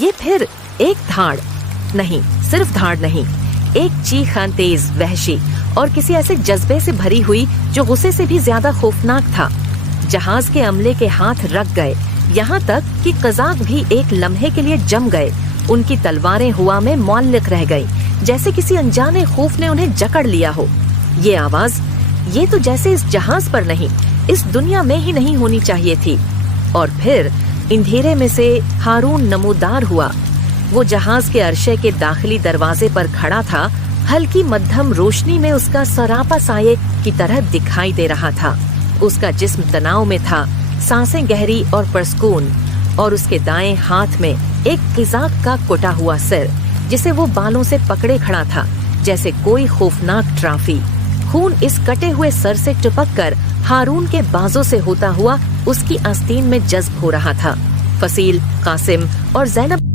یہ پھر ایک دھاڑ نہیں، صرف دھاڑ نہیں، ایک چیخاں تیز، وحشی اور کسی ایسے جذبے سے بھری ہوئی جو غصے سے بھی زیادہ خوفناک تھا۔ جہاز کے عملے کے ہاتھ رک گئے، یہاں تک کہ قزاق بھی ایک لمحے کے لیے جم گئے۔ ان کی تلواریں ہوا میں معلق رہ گئی، جیسے کسی انجانے خوف نے انہیں جکڑ لیا ہو۔ یہ آواز، یہ تو جیسے اس جہاز پر نہیں، اس دنیا میں ہی نہیں ہونی چاہیے تھی۔ اور پھر اندھیرے میں سے ہارون نمودار ہوا۔ وہ جہاز کے عرشے کے داخلی دروازے پر کھڑا تھا، ہلکی مدھم روشنی میں اس کا سراپا سایہ کی طرح دکھائی دے رہا تھا۔ اس کا جسم تناؤ میں تھا، سانسیں گہری اور پرسکون، اور اس کے دائیں ہاتھ میں ایک قزاق کا کٹا ہوا سر، جسے وہ بالوں سے پکڑے کھڑا تھا جیسے کوئی خوفناک ٹرافی۔ خون اس کٹے ہوئے سر سے ٹپک کر ہارون کے بازوں سے ہوتا ہوا اس کی آستین میں جذب ہو رہا تھا۔ فصیل، قاسم اور زینب